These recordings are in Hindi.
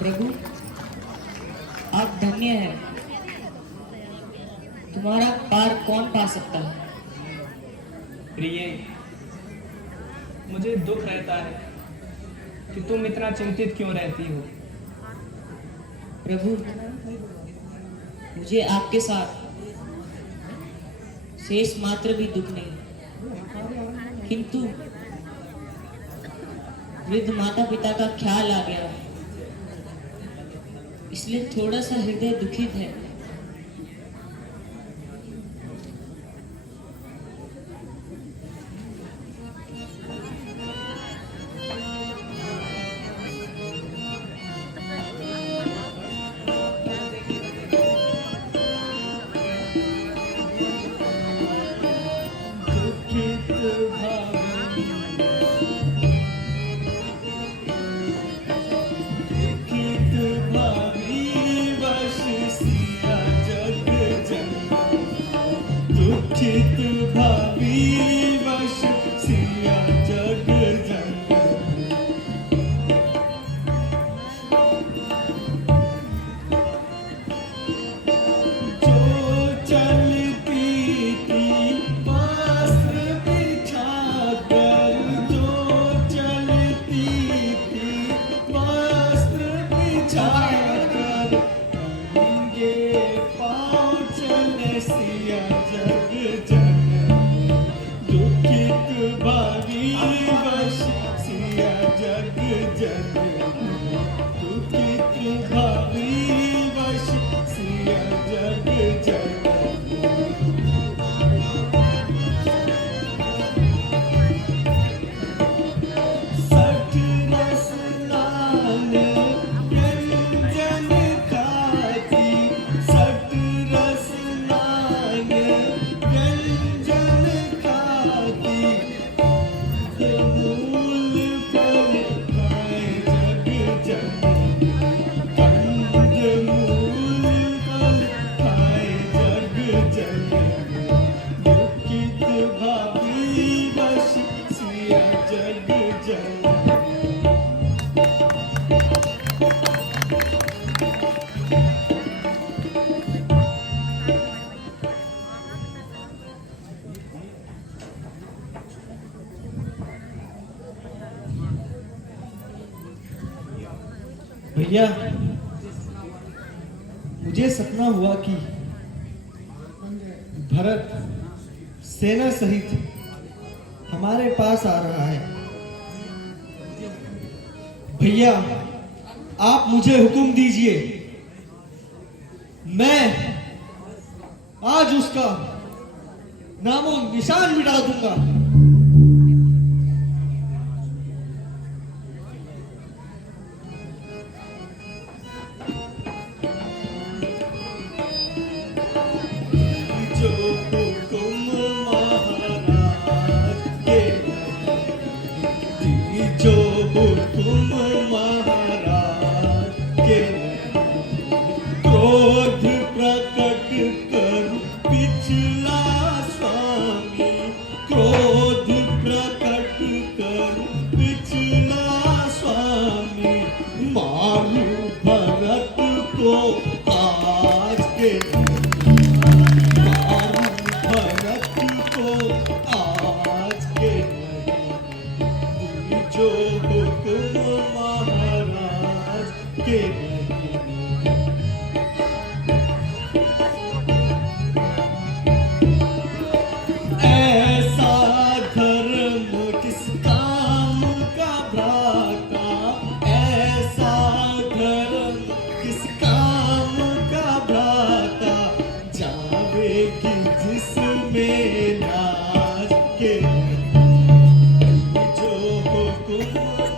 प्रभु, आप धन्य हैं। तुम्हारा पार कौन पा सकता है? प्रिय, मुझे दुख रहता है कि तुम इतना चिंतित क्यों रहती हो। प्रभु, मुझे आपके साथ शेष मात्र भी दुख नहीं, किंतु वृद्ध माता पिता का ख्याल आ गया, इसलिए थोड़ा सा हृदय दुखित है। दुखित भावी वश सिया जग जन। जो चलती थी वस्त्र बिछाकर, जो चलती थी वस्त्र बिछाकर, नंगे पाँव चले सिया जग जन। दुखित भावी वश सिया जग जन। दुखित भावी वश सिया जग जन। सठ रसनान व्यंजन खाती, सठ रसनान व्यंजन खाती, मूल फल खाए जग जन। कंद मूल फल खाए जग जन। दुखित भावी वश सिया जग जन। भैया, मुझे सपना हुआ कि भरत सेना सहित हमारे पास आ रहा है। भैया, आप मुझे हुक्म दीजिए, मैं आज उसका नामो निशान मिटा दूंगा। जो हुकुम महाराज के, जो हुकुम महाराज के, क्रोध प्रकट करूं पिछला स्वामी, क्रोध प्रकट करूं पिछला स्वामी, मारूं भरत को आज के, भरत को आज के नहीं, जो हुक्म महाराज के नहीं। ऐसा धर्म किस काम का भ्राता, ऐसा धर्म किस काम का भ्राता, जावेगी जिसमें लाज के, जो हुक्म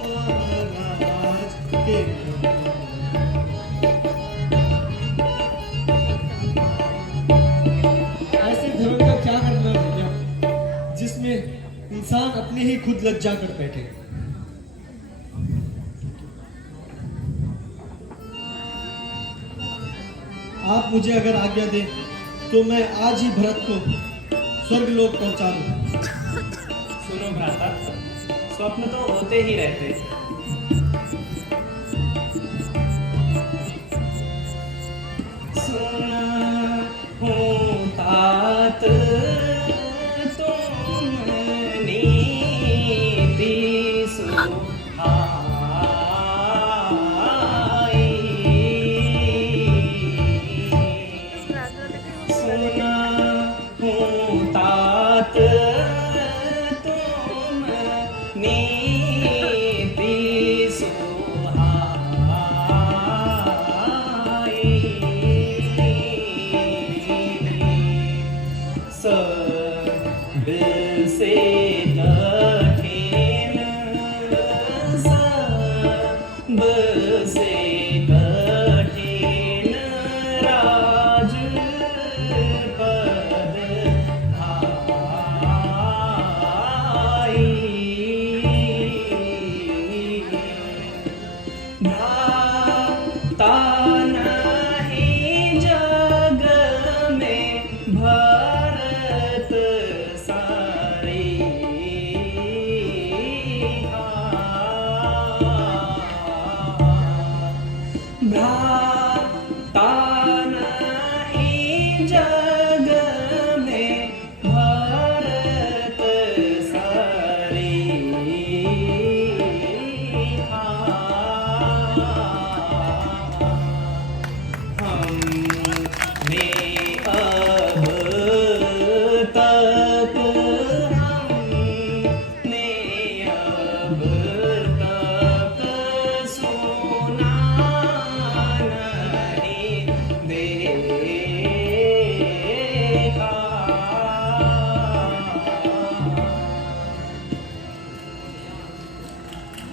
महाराज के। ऐसे धर्म का क्या करना भैया, जिसमें इंसान अपने ही खुद लज्जा कर बैठे। आप मुझे अगर आज्ञा दें तो मैं आज ही भरत को स्वर्गलोक पहुंचा दूं। सुनो भ्राता, स्वप्न तो होते ही रहते,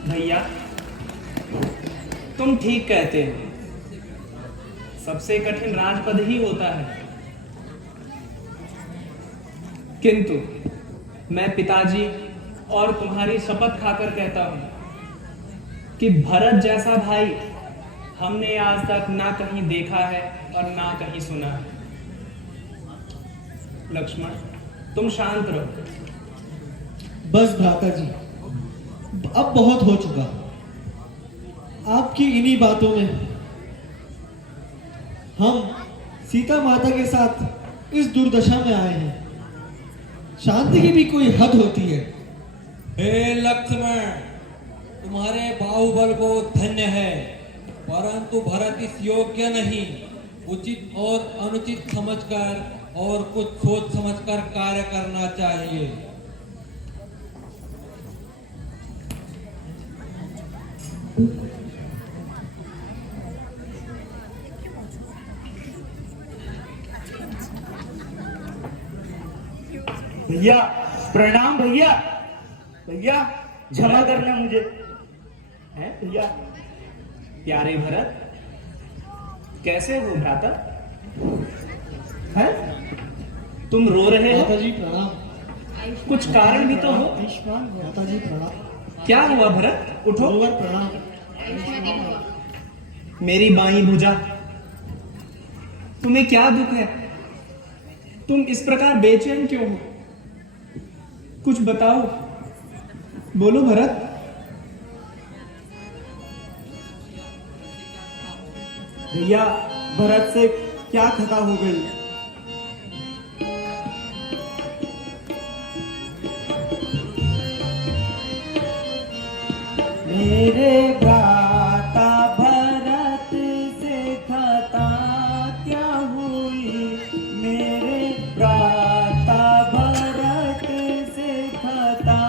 भैया, तुम ठीक कहते हो, सबसे कठिन राजपद ही होता है। किंतु मैं पिताजी और तुम्हारी शपथ खाकर कहता हूं कि भरत जैसा भाई हमने आज तक ना कहीं देखा है और ना कहीं सुना है। लक्ष्मण, तुम शांत रहो। बस भ्राता जी, अब बहुत हो चुका। आपकी इन्हीं बातों में हम सीता माता के साथ इस दुर्दशा में आए हैं। शांति की भी कोई हद होती है। हे लक्ष्मण, तुम्हारे बाहुबल को धन्य है, परंतु भरत इस योग्य नहीं। उचित और अनुचित समझकर और कुछ सोच समझकर कार्य करना चाहिए। भैया प्रणाम। भैया भैया क्षमा करना मुझे। हैं भैया? प्यारे भरत, कैसे हो भ्राता? हैं? तुम रो रहे हो? भ्राता जी प्रणाम। कुछ कारण भी तो हो। आयुष्मान भ्राता जी प्रणाम। क्या हुआ भरत? उठो। गुरुवर प्रणाम। मेरी बाईं भुजा, तुम्हें क्या दुख है? तुम इस प्रकार बेचैन क्यों हो? कुछ बताओ, बोलो भरत। भैया भरत से क्या खता हो गई? मेरे भ्राता भरत से खता क्या हुई? मेरे भ्राता भरत से खता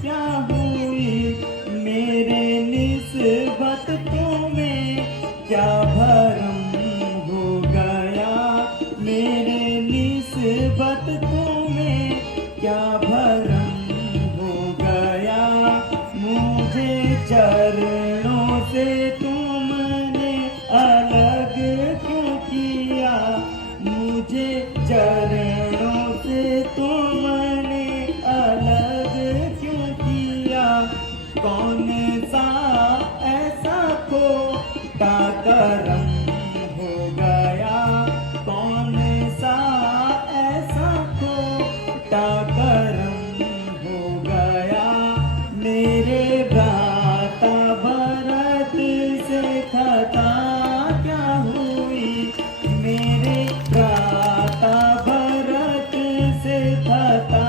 क्या हुई? मेरे निस्बत तुम्हें क्या भरम हो गया? मेरे निस्बत तुम्हें क्या भरम हो गया? मुझे चरणों से तुमने अलग क्यों किया? मुझे चरणों से तुमने अलग क्यों किया? कौन सा ऐसा खोटा करम हो गया? कौन सा ऐसा खोटा करम हो गया? मेरे भ्राता भरत से खता क्या हुई? मेरे भ्राता भरत से खता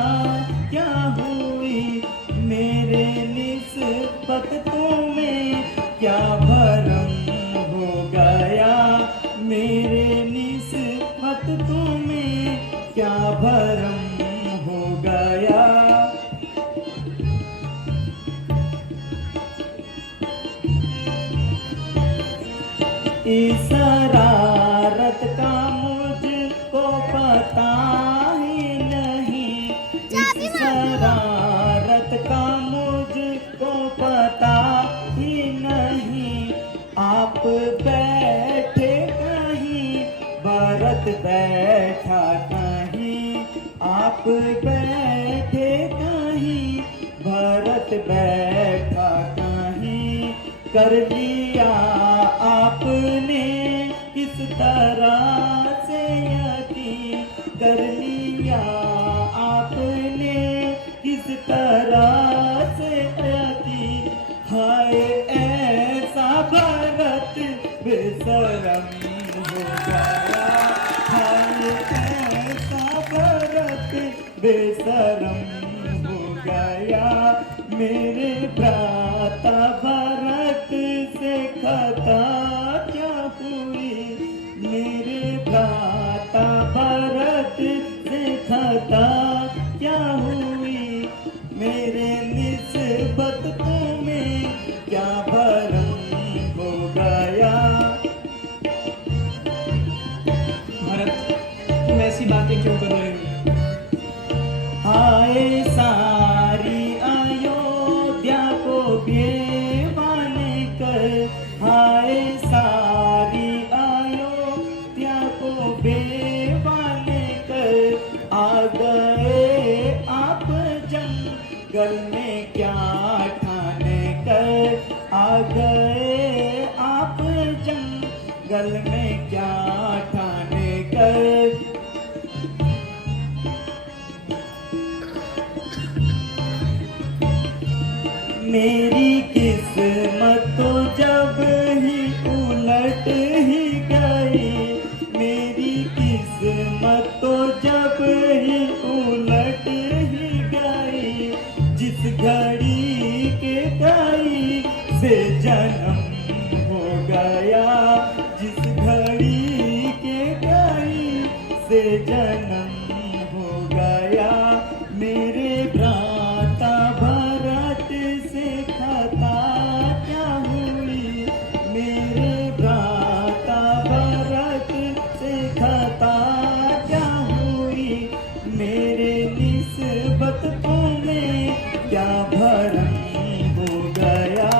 क्या हुई? मेरे निस्बत तुम्हें क्या भरम हो गया? मेरे निस्बत तुम्हें क्या भरम हो गया? इस शरारत का मुझको पता ही नहीं। इस शरारत का मुझको पता ही नहीं। आप बैठे कहीं, भरत बैठा कहीं। आप बैठे कहीं, भरत बैठा कहीं। कर लिया आपने किस तरह से यकीन? कर लिया आपने किस तरह से यकीन? हाय ऐसा भरत बेशरम हो गया। हाय ऐसा भरत बेशरम हो गया। मेरे भ्राता भरत से खता क्या हुई? मेरे भ्राता भरत मेरी किस्मत तो जब ही उलट ही गई, मेरी किस्मत तो जब ही उलट ही गई, जिस घड़ी के कई से जन्म हो गया, जिस घड़ी के कई से जन्म हो गया, मेरे भ्राता भरत से खता क्या हुई, मेरे भ्राता भरत से खता क्या हुई, मेरे निस्बत तुम्हें क्या भरम हो गया।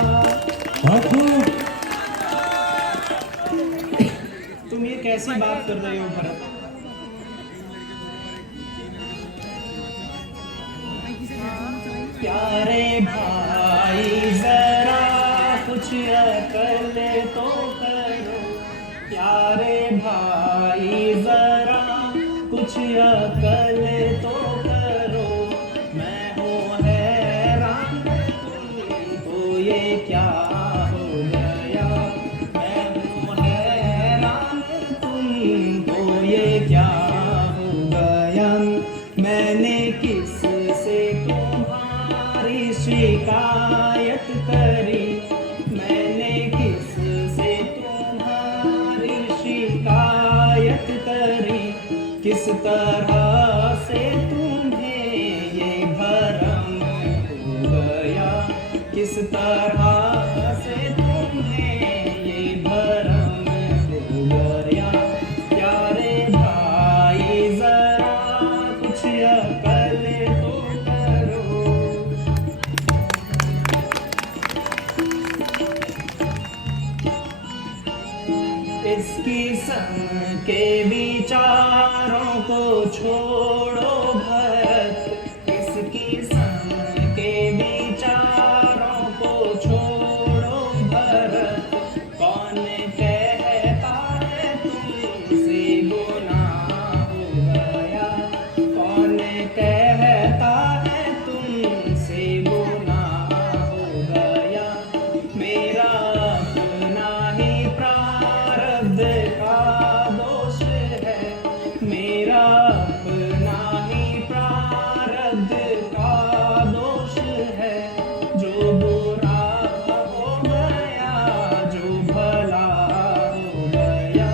तुम ये कैसी बात कर रहे हो भरत? प्यारे भाई जरा कुछ अकल तो करो, प्यारे भाई जरा कुछ अकल तो करो, मैं हूँ हैरान तुमको ये क्या हो गया, मैं हूँ हैरान तुमको ये क्या हो गया, मैंने किससे तुम्हारी शिकायत करी, मैंने किससे तुम्हारी शिकायत करी, किस तरह से तुम्हें ये भरम हो गया, किस तरह से तुम्हें ये भरम हो गया, प्यारे भाई जरा कुछ अकल तो करो। इस किस्म के विचारों को छोड़ो भरत, इस किस्म के विचारों को छोड़ो भरत, कौन कहता है तुमसे गुनाह हो गया, कौन कहता है तुमसे गुनाह हो गया, मेरा अपना ही प्रारब्ध का दोष है, मेरा अपना ही प्रारब्ध का दोष है, जो बुरा हो गया जो भला हो गया,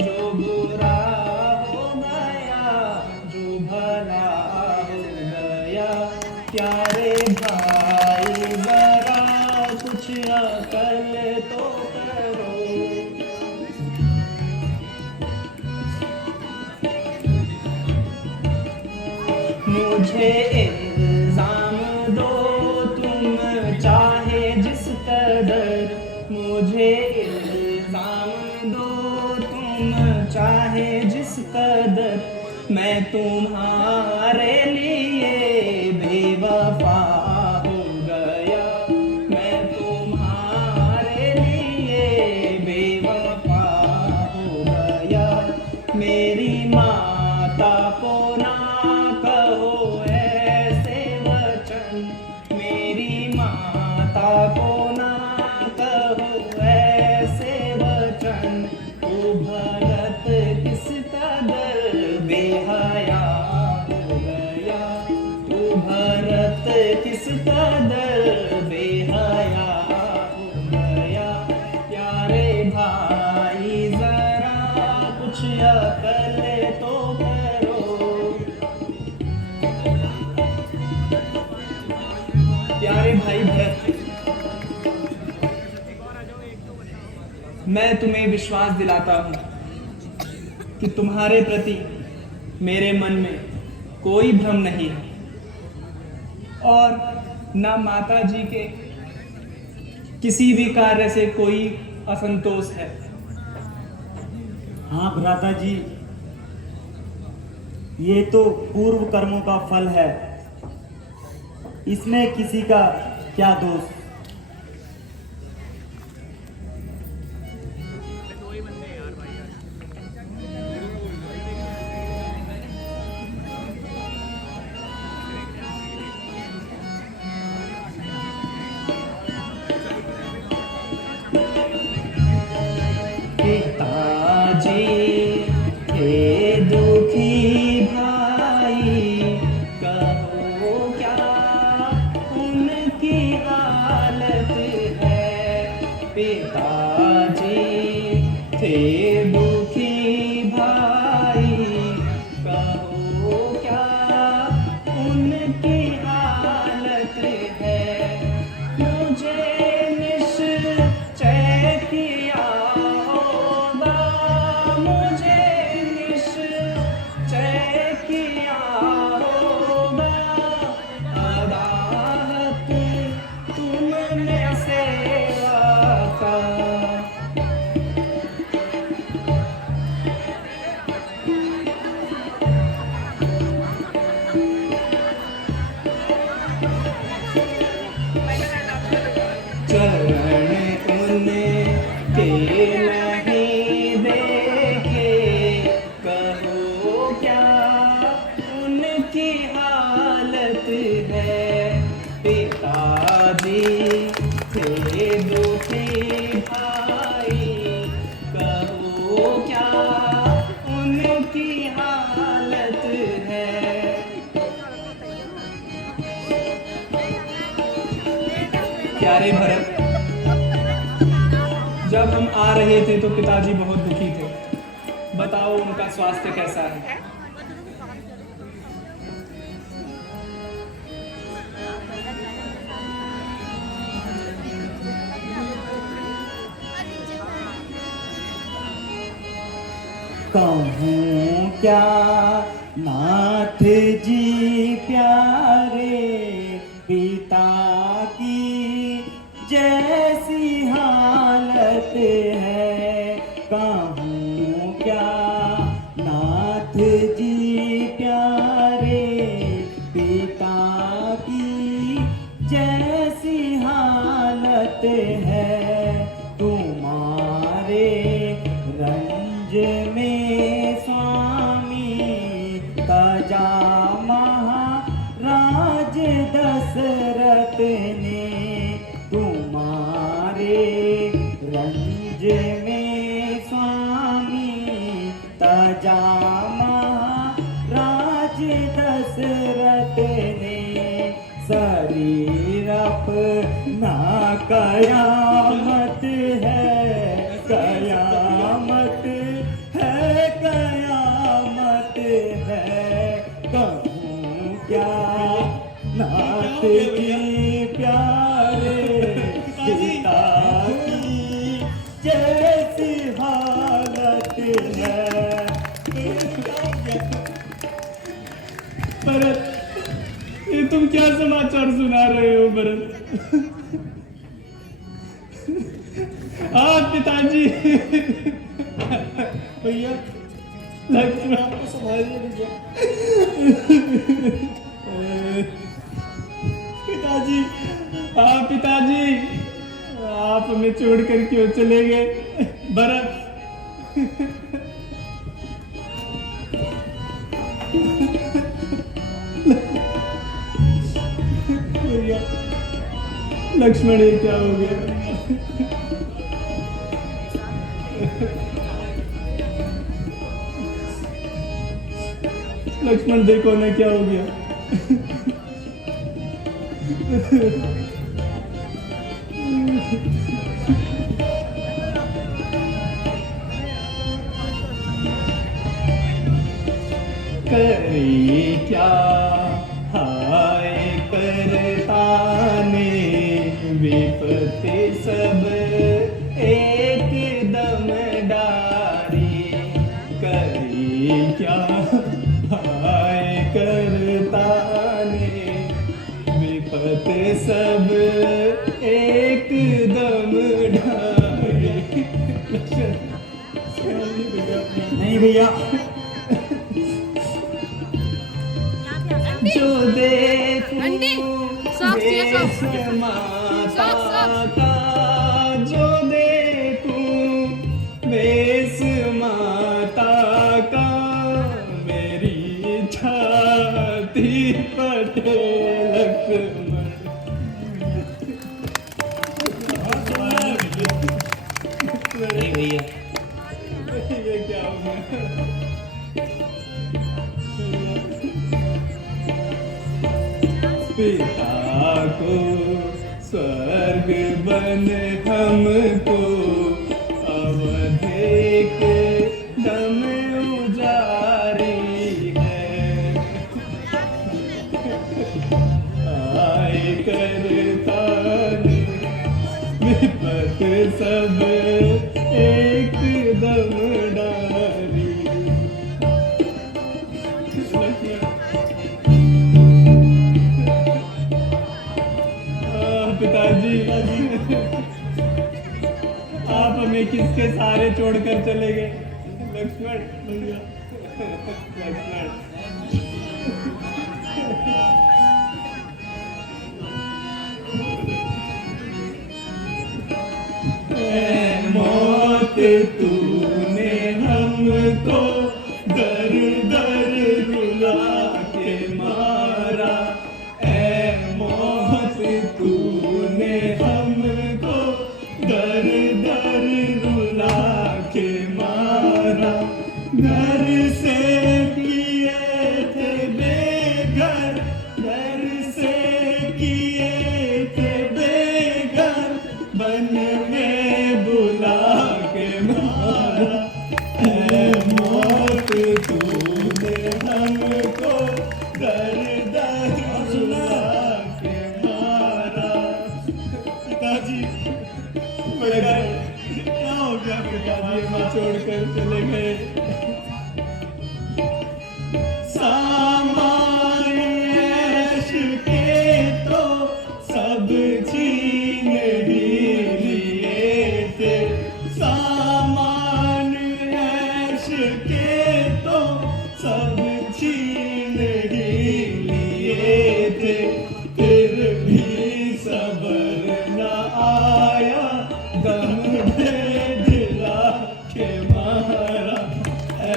जो बुरा हो गया जो भला हो गया, प्यारे भाई जरा कुछ अकल तो करो। मुझे इल्जाम दो तुम चाहे जिस कदर, मुझे इल्जाम दो तुम चाहे जिस कदर, मैं तुम्हारे लिए बेवफा हो गया, मैं तुम्हारे लिए बेवफा हो गया, मेरी माता को ना कहो ऐसे वचन, मेरी माता को ना कहो ऐसे वचन, ओ भरत किस कदर बेहया हो गया, ओ भरत किस कदर बेहया हो गया, प्यारे भाई जरा कुछ अकल तो करो। प्यारे भाई भरत, मैं तुम्हें विश्वास दिलाता हूं कि तुम्हारे प्रति मेरे मन में कोई भ्रम नहीं है और ना माता जी के किसी भी कार्य से कोई असंतोष है। हाँ भ्राता जी, ये तो पूर्व कर्मों का फल है, इसमें किसी का क्या दोष। पिताजी थे दुखी भाई, कहो क्या उनकी हालत है। मुझे निश्चय किया होगा, मुझे निश्चय किया होगा, अदालत तुमने सेवा का। चरण उनके नहीं देखे, कहो क्या उनकी हालत है। पिताजी थे दुखी भाई, कहो क्या उनकी हालत है। प्यारे भरत, जब हम आ रहे थे तो पिताजी बहुत दुखी थे। बताओ उनका स्वास्थ्य कैसा है? कहूँ क्या नाथ जी प्यारे, पिता की जैसी हालत है। कहूँ क्या नाथ जी प्यारे, पिता की जैसी हालत है। तुम्हारे रंज में स्वामी तजा महाराज दशरथ ने, तुम्हारे रंज में स्वामी तजा महाराज दशरथ ने। शरीर अपना कयामत है, कयामत है, कयामत है। कहूँ क्या नाथ की प्यारे, पिता की जैसी हालत है। भरत, ये तुम क्या समाचार सुना रहे हो भरत? पिताजी। भैया लक्ष्मण, आपको संभालिए भैया। पिताजी, पिताजी, आप हमें छोड़कर क्यों चले गए? भरत, भैया, लक्ष्मण ये क्या हो गया? लक्ष्मण देखो ना क्या हो गया। करे क्या हाय करता ने, विपत्ति सब एक दम डारी। करे क्या हाय करता ने, विपत्ति सब एक दम डारी। नहीं भैया, जो देखूं देश माता का, जो देखूं देश माता का, मेरी छाती फटे लक्ष्मण। नहीं भैया, ये क्या हो गया? पिता को स्वर्ग बन हमको अवध एक दम उजारी है। आए करतान विपत सब एक दम डारी। पिताजी आप हमें किसके सहारे छोड़कर चले गए? लक्ष्मण भैया, लक्ष्मण। ऐ मौत तूने हमको दर दर रुला के मारा। ऐ मौत तूने हमको दर दर रुला के मारा। घर से किए थे बेघर, घर से किए थे बेघर, बन में बुला के मारा। ऐ मौत तूने हमको दर दर रुला के मारा। पिताजी क्या हो गया? पिताजी हमें छोड़कर चले गए। सामान ऐश के तो सब छीन ही लिए थे। सामान ऐश के तो सब छीन ही लिए थे। फिर भी सब्र न आया, दम दिला के मारा। ऐ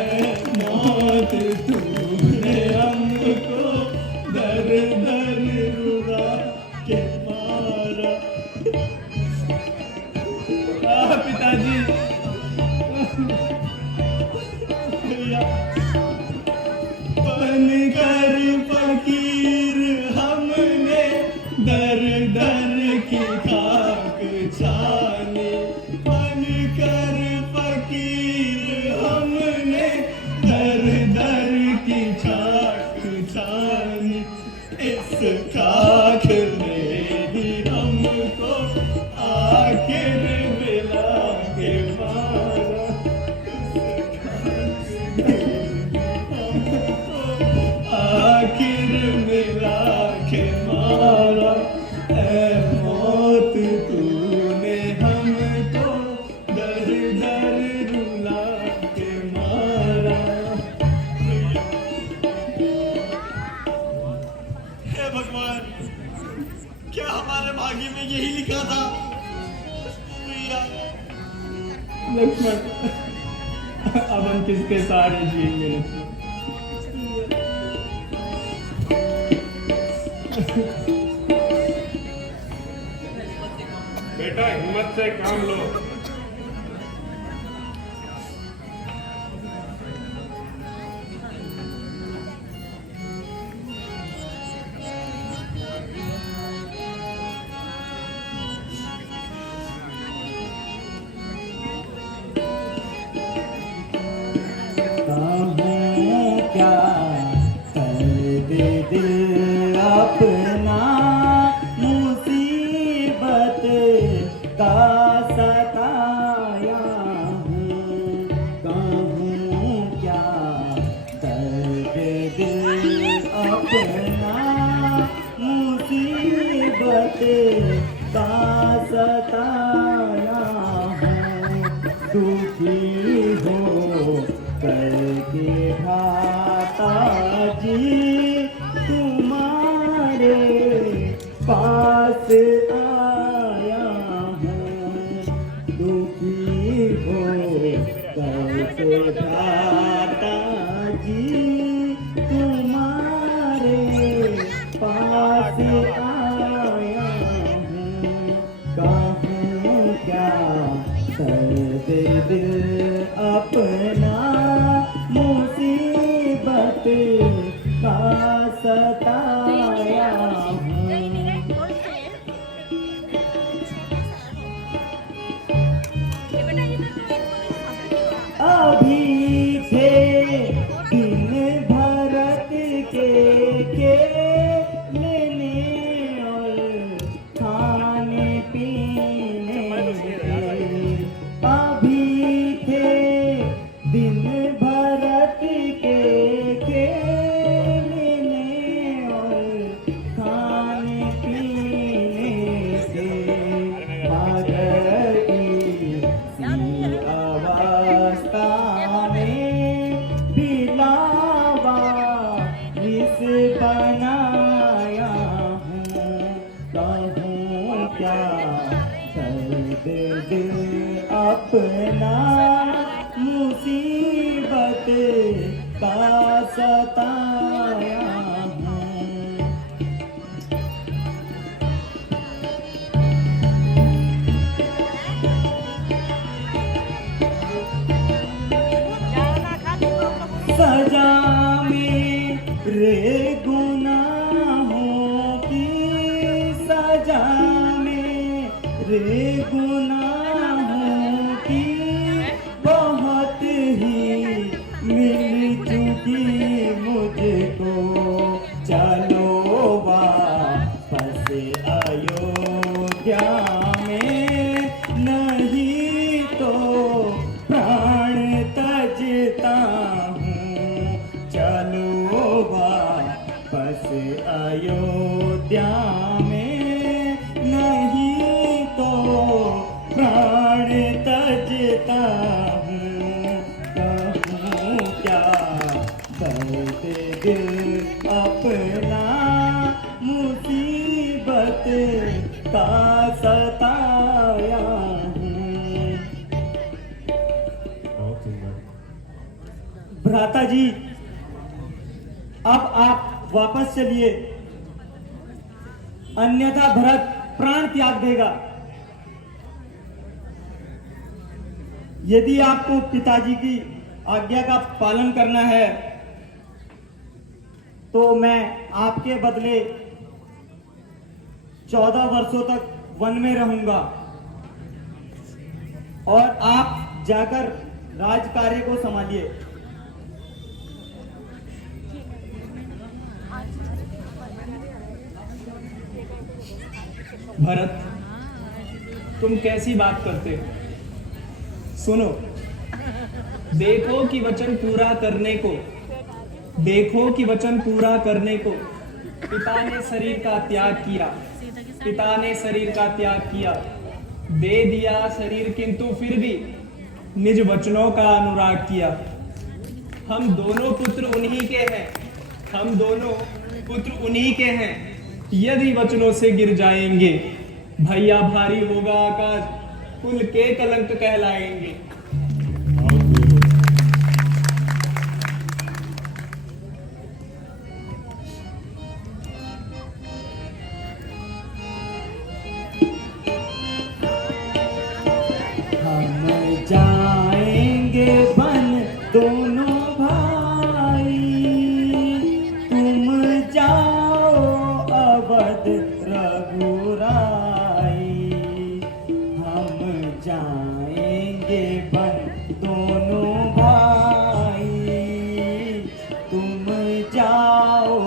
मौत तूने हमको दर दर रुला के मारा। पिताजी भैया, बन कर फकीर हमने दर दर की खाक छानी। बन कर फकीर हमने दर दर की खाक छानी। इस खाक में ही हमको आखिर मिला के मारा। आखिर मिला के मारा। ऐ मौत तूने हमको दर दर रुला के मारा। हे भगवान, क्या हमारे भाग्य में यही लिखा था? भैया, लक्ष्मण अब हम किसके सहारे जिएंगे? लक्ष्मण बेटा हिम्मत से काम लो। क्या कर दे दिल अपना मुसीबत का सताया हूँ। कहूँ क्या दर्द दिल अपना मुसीबत का सताया हूँ। दुखी हो करके भाता जी तुम्हारे पास आया हूँ। दुखी हो करके भाता जी तुम्हारे पास आया हूँ। कहूँ क्या दर्द दिल अपना मुसीबत का सताया हूँ। अभी थे दिन भरत के खेलने और खाने पीने के। अभी थे दिन भरत के खेलने और खाने पीने के। मगरी सी अवस्था में बिलावा इस बनाया हूँ। कहूँ क्या दर्द दिल अपना मुसीबत का सताया हूँ। सजा मेरे गुनाहों की, सजा मेरे गुनाहों की बहुत ही मिल चुकी मुझको। चलो वापस अयोध्या में, नहीं तो प्राण तजता हूँ। चलो वापस अयोध्या में, नहीं तो प्राण तजता हूँ। कहूँ क्या दर्द दिल अपना मुसीबत का सताया हूँ। भ्राता जी, अब आप वापस चलिए, अन्यथा भरत प्राण त्याग देगा। यदि आपको पिताजी की आज्ञा का पालन करना है तो मैं आपके बदले 14 वर्षों तक वन में रहूंगा और आप जाकर राज कार्य को संभालिए। भरत, तुम कैसी बात करते हो? सुनो, देखो कि वचन पूरा करने को, देखो कि वचन पूरा करने को पिता ने शरीर का त्याग किया, पिता ने शरीर का त्याग किया, दे दिया शरीर, किंतु फिर भी निज वचनों का अनुराग किया। हम दोनों पुत्र उन्हीं के हैं, हम दोनों पुत्र उन्हीं के हैं। यदि वचनों से गिर जाएंगे, भैया भारी होगा आकाश, कुल के कलंक कहलाएंगे। हम जाएंगे वन दोनों भाई, तुम जाओ अवध रघुराई। हम जाएंगे वन दोनों भाई, तुम जाओ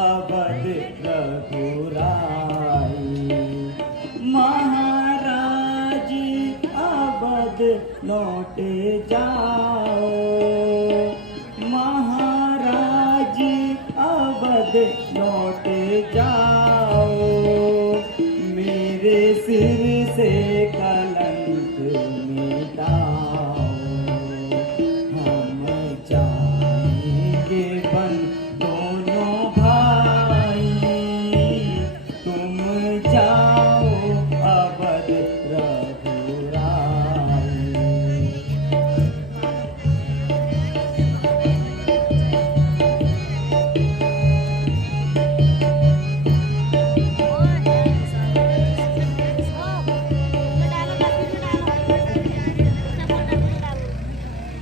अवध रघुराई। महाराज अवध लौट जाओ, महाराज अवध लौट जाओ। मेरे सिर से कलंक मिटाओ। हम जाएंगे वन दोनों भाई, तुम जाओ अवध रघुराई।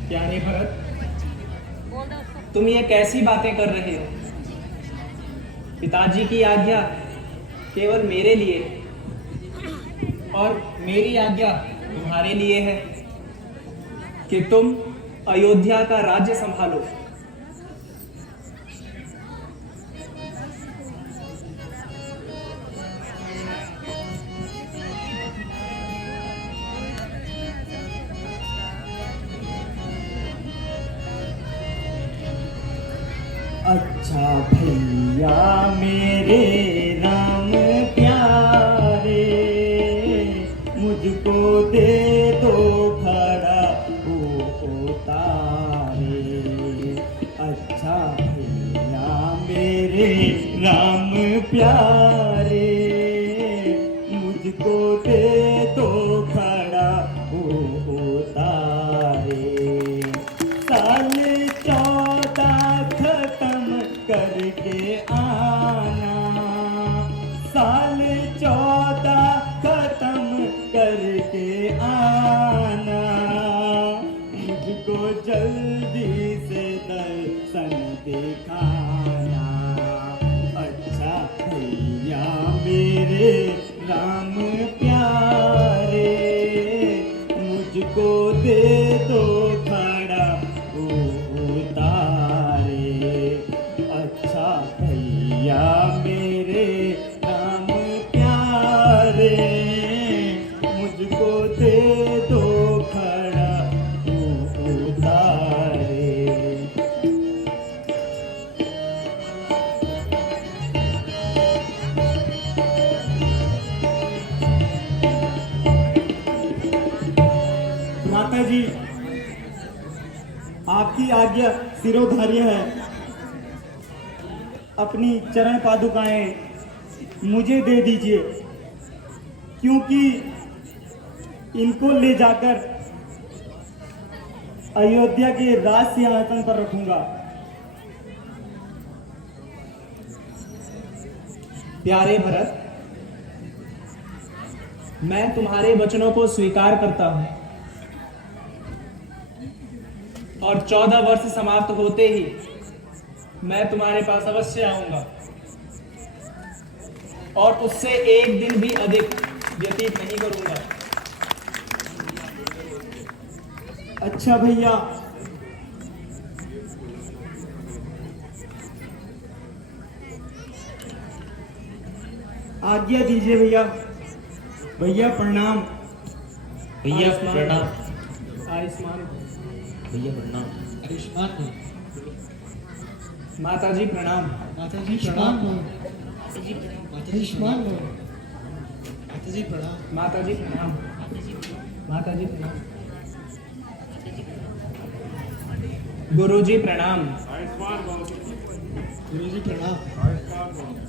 प्यारे भरत, तुम ये कैसी बातें कर रहे हो? पिताजी की आज्ञा केवल मेरे लिए और मेरी आज्ञा तुम्हारे लिए है कि तुम अयोध्या का राज्य संभालो। अच्छा भैया मेरे राम प्यारे, मुझको दे दो खड़ा उतारे। अच्छा भैया मेरे राम प्यारे, मुझको दे दो खड़ा उतारे। साल 14 खत्म करके आना, साल 14 खत्म करके आना। मुझको जल्दी से दर्शन दिखाना। अच्छा भैया मेरे राम प्यारे, मुझको दे दो खड़ा उतारे। अच्छा भैया मेरे राम प्यारे, मुझको दे दो खड़ा उतारे। माता जी, आपकी आज्ञा सिरोधार्य है। अपनी चरण पादुकाएं मुझे दे दीजिए, क्योंकि इनको ले जाकर अयोध्या के राज सिंहासन पर रखूंगा। प्यारे भरत, मैं तुम्हारे वचनों को स्वीकार करता हूं और 14 वर्ष समाप्त होते ही मैं तुम्हारे पास अवश्य आऊंगा और उससे एक दिन भी अधिक व्यतीत नहीं करूंगा। अच्छा भैया, आज्ञा दीजिए भैया। भैया प्रणाम। भैया प्रणाम। आयुष्मान। भैया प्रणाम। आयुष्मान हो। माता जी प्रणाम। माता जी प्रणाम। आयुष्मान हो। माता जी प्रणाम। माता जी प्रणाम। माता जी प्रणाम। गुरु जी प्रणाम। आयुष्मान भव। गुरु जी प्रणाम। आयुष्मान भव।